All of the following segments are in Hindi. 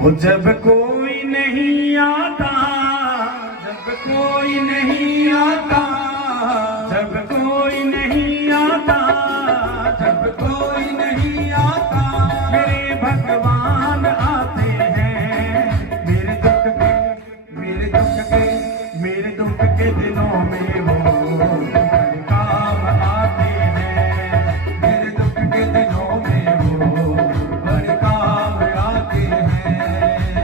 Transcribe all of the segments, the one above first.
हो जब कोई नहीं आता, जब कोई नहीं आता, जब कोई नहीं आता, जब कोई नहीं आता, मेरे भगवान आते हैं मेरे दुख के, मेरे दुख के, मेरे दुख के दिनों में वो काम आते हैं, मेरे दुख के दिनों में वो बड़े काम आते हैं।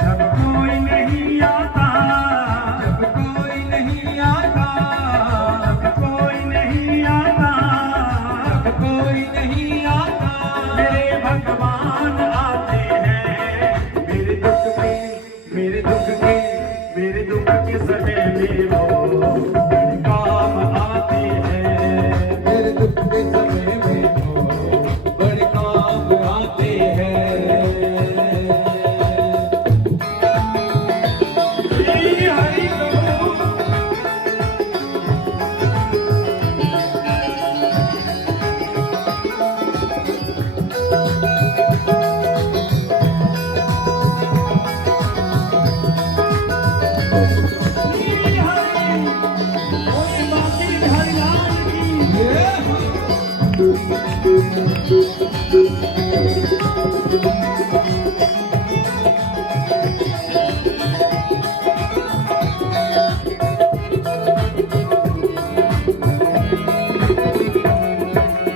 जब कोई नहीं आता, जब कोई नहीं आता, जब कोई नहीं आता, जब कोई नहीं आता, मेरे भगवान आते हैं मेरे दुख के, मेरे दुख के, मेरे दुख के समय में वो बड़े काम आते हैं, मेरे दुख के समय में वो बड़े काम आते हैं। श्री हरि बोल। श्री हरि बोल। बाकी हरिलाल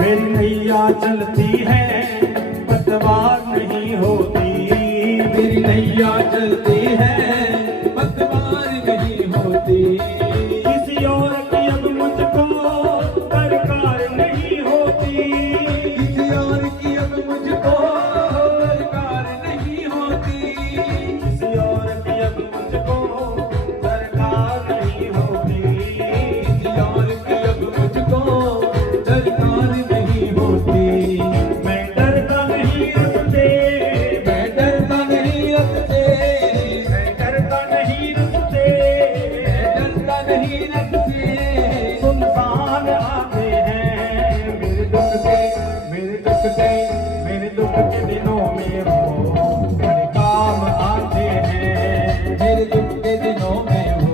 मेरी नैया चलती है पतवार नहीं होती, मेरी नैया चलती है पतवार नहीं होती, किसी और की अब मुझको दरकार नहीं होती, किसी और की अब मुझको दरकार नहीं होती, किसी और की अब मुझको दरकार नहीं होती, किसी और की अब मुझको दरकार नहीं होती। मैं डरता नहीं रखते, मैं डरता नहीं रखते, मैं डरता नहीं रखते, मैं डरता नहीं रखते, सुनसान आते हैं मेरे दुख के, मेरे दुख के, मेरे दुख के दिनों में वो बड़े काम आते हैं, मेरे दुख के दिनों में वो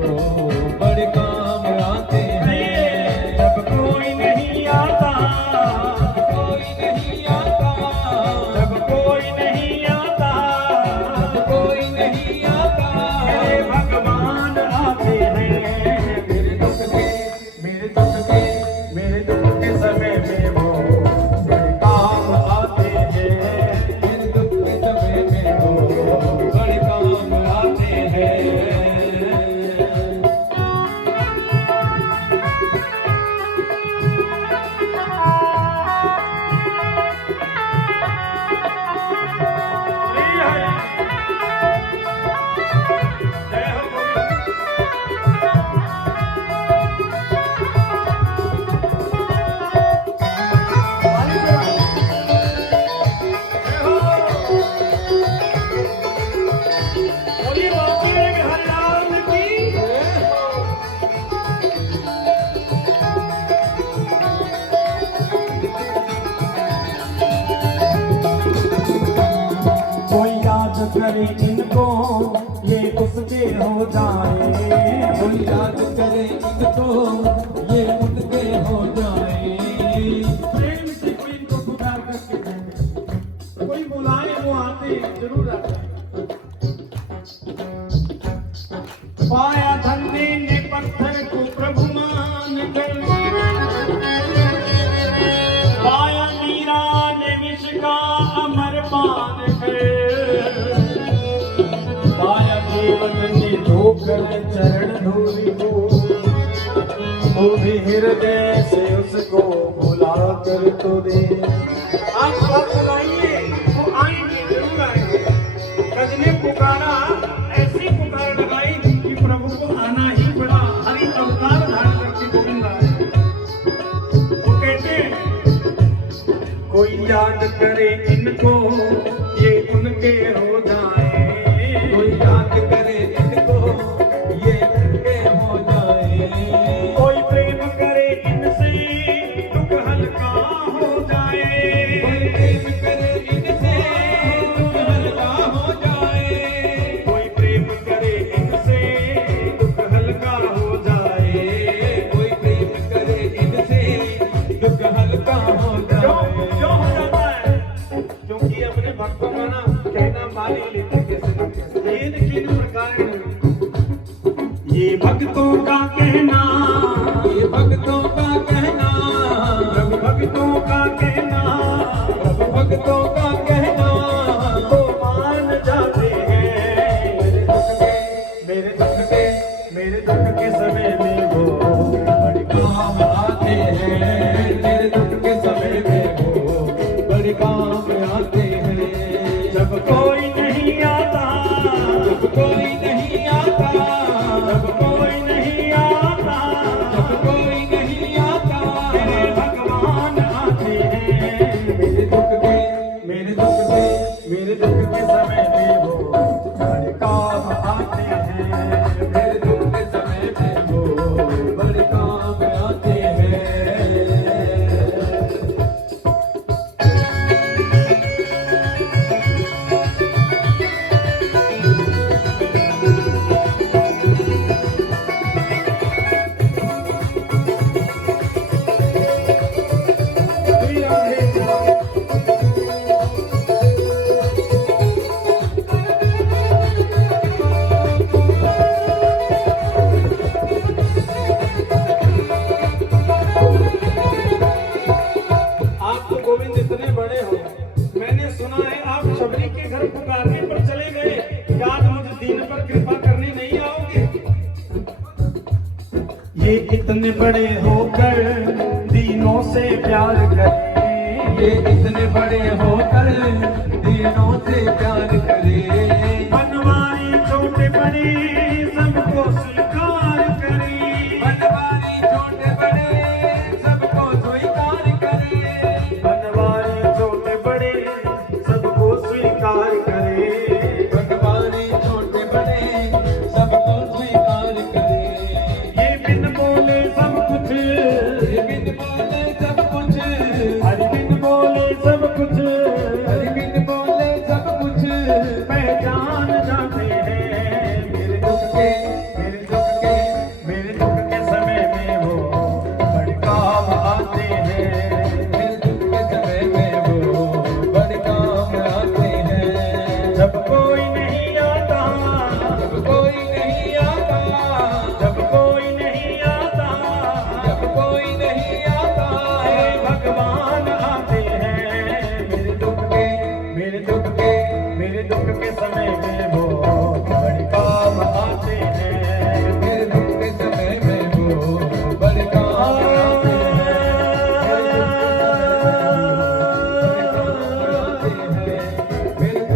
बड़े काम आते हैं। जब कोई नहीं आता, कोई नहीं आता, जब कोई नहीं आता, जब कोई नहीं आता, मेरे भगवान आते हैं मेरे दुख के, मेरे दुख के, मेरे दुख के समय में वो बड़े काम आते हैं, मेरे दुख के समय में वो बड़े काम आते हैं। श्री हरि जय हो बोलिए बाकी हरिलाल की। कोई याद करे इनको ये उसके हो जाए, कोई याद करे इनको ये उनके हो जाए, प्रेम से कोई इनको पुकार करके कहे, कोई बुलाए वो आते जरूर आते। पाया धन्य ने पत्थर को प्रभु मान कर, पाया मीरा ने विष का अमर पान कर, पाया देवन ने धोकर चरण धूलि को, वो भी हृदय से उसको बुला कर तो दे। आप बात सुनाइए, वो आएंगे जरूर आएंगे। कद ने पुकारा, ऐसी पुकार लगाई कि प्रभु को आना ही पड़ा, हरि अवतार धारण करके गोविंद आए। वो कहते हैं कोई याद करे इनको ये उनके हो जाए, कोई याद करे इनको ये उनके हो जाए, कोई प्रेम करे इनसे दुख हल्का हो जाए, कोई प्रेम करे इनसे दुख हल्का हो जाए, होगा ना कहना मारी लेते कैसे किन प्रकार ये भक्तों का कहना, ये भक्तों का कहना, प्रभु भक्तों का कहना, प्रभु भक्तों का कहना तो मान जाते हैं। मेरे दुख के मेरे दुख के समय में वो बड़े काम आते हैं। मेरे दुख के समय में वो बड़े काम आते हैं। जब कोई नहीं आता, जब कोई नहीं आता, जब कोई नहीं आता, जब कोई नहीं आता, मेरे भगवान आते हैं। मेरे दुख के मेरे दुख के मेरे दुख के समय में वो बड़े काम आते हैं। मेरे दुख के समय में वो बड़े काम आते हैं। गोविंद इतने बड़े हो, मैंने सुना है आप शबरी के घर पुकारने पर चले गए, याद मुझ दीन पर कृपा करने नहीं आओगे? ये इतने बड़े होकर दीनों से प्यार करें, ये इतने बड़े होकर दीनों से प्यार करें। बनवारी छोटे बड़े सबको स्वीकार करें, बनवारी छोटे बड़े सबको स्वीकार करें, बनवारी छोटे बड़े सबको स्वीकार करें, बनवारी छोटे बड़े सबको स्वीकार करें। ये बिन बोले सब कुछ, ये बिन बोले सब कुछ, हरि बिन बोले सब कुछ, हरि बिन बोले सब कुछ पहचान जाते हैं। मेरे दुख के मेरे दुख के मेरे दुख के समय में वो बड़े काम आते हैं। मेरे दुख के समय में वो बड़े काम आते हैं। जब कोई नहीं आता, जब कोई नहीं आता, जब कोई नहीं आता, जब कोई नहीं आता, हे भगवान आते हैं। मेरे दुख के मेरे दुख के मेरे दुख के समय में वो बड़े काम आते हैं। मेरे दुख के समय में वो बड़े काम आते हैं। मेरे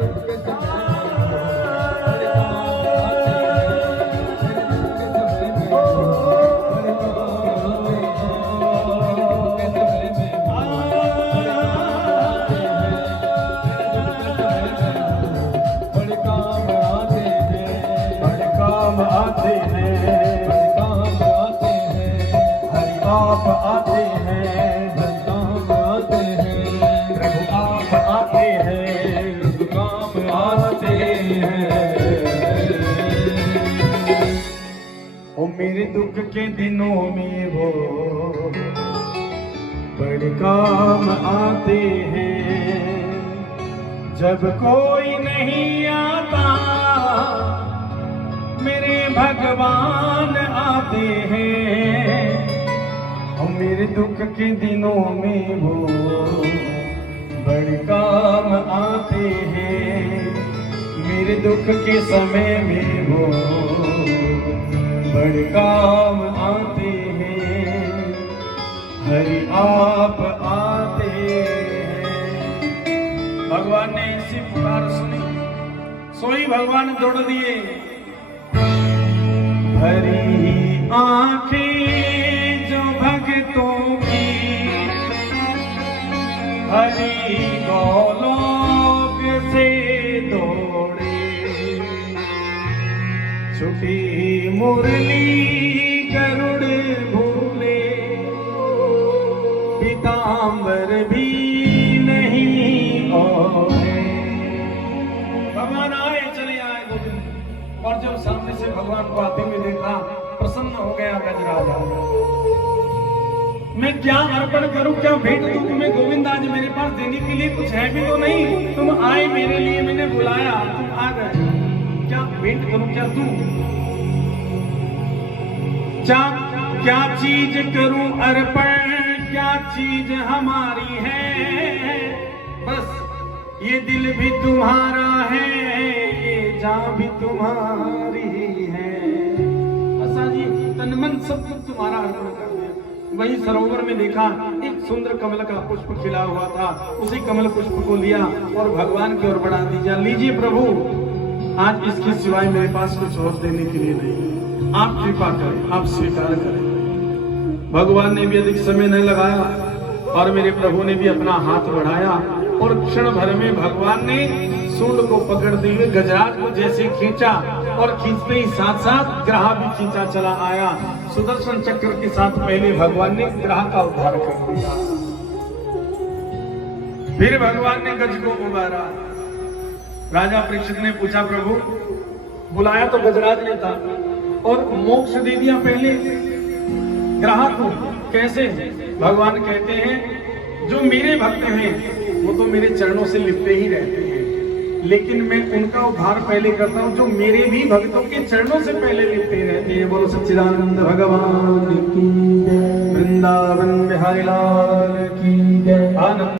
दुख के आते हैं, बड़े काम आते हैं। हरि आप आते हैं, बड़े काम आते हैं। प्रभु आप आते हैं, प्रभु काम आते हैं। ओ मेरे दुख के दिनों में वो बड़े काम आते हैं। जब कोई नहीं आता मेरे भगवान आते हैं। और मेरे दुख के दिनों में वो बड़े काम आते हैं। मेरे दुख के समय में वो बड़े काम आते हैं। हरि आप आते हैं। भगवान ने इसी पुकार सुनी, सोई भगवान जोड़ दिए। हरी आंखें जो भक्तों की, हरी गोलोक से दौड़े। छुटी मुरली गरुड़ भूले, पीतांबर भी नहीं ओढ़े। भगवान आए चले आए गोविंद, और जब सामने से भगवान को आते हुए देखा प्रसन्न हो गया गजराज। मैं क्या अर्पण करूं, क्या भेंट दूं तुम्हें गोविंद? आज मेरे पास देने के लिए कुछ है भी तो नहीं। तुम आए मेरे लिए, मैंने बुलाया, तुम आ गए, क्या भेंट करूं, क्या दूं? क्या चीज करूं अर्पण, क्या चीज हमारी है? बस ये दिल भी तुम्हारा है, ये जान भी तुम्हारी है। बस जी तन मन सब कुछ तुम्हारा अर्पण कर दिया। वही सरोवर में देखा एक सुंदर कमल का पुष्प खिला हुआ था, उसी कमल पुष्प को लिया और भगवान की ओर बढ़ा दीजिए। लीजिए प्रभु, आज इसके सिवाय मेरे पास कुछ और देने के लिए नहीं, आप कृपा करें, आप स्वीकार करें। भगवान ने भी अधिक समय नहीं लगाया और मेरे प्रभु ने भी अपना हाथ बढ़ाया और क्षण भर में भगवान ने सूंड को पकड़ते हुए गजराज को जैसे खींचा और खींचते ही साथ साथ ग्राह भी खींचा चला आया। सुदर्शन चक्र के साथ पहले भगवान ने ग्राह का उद्धार कर दिया, फिर भगवान ने गज को उबारा। राजा परीक्षित ने पूछा, प्रभु बुलाया तो गजराज ने था और मोक्ष दे दिया पहले ग्राह को, कैसे? भगवान कहते हैं जो मेरे भक्त हैं वो तो मेरे चरणों से लिपटे ही रहते हैं, लेकिन मैं उनका उद्धार पहले करता हूं जो मेरे भी भक्तों के चरणों से पहले लिपटे रहते हैं। बोलो सच्चिदानंद भगवान की जय, वृंदावन बिहारी लाल की जय। आनंद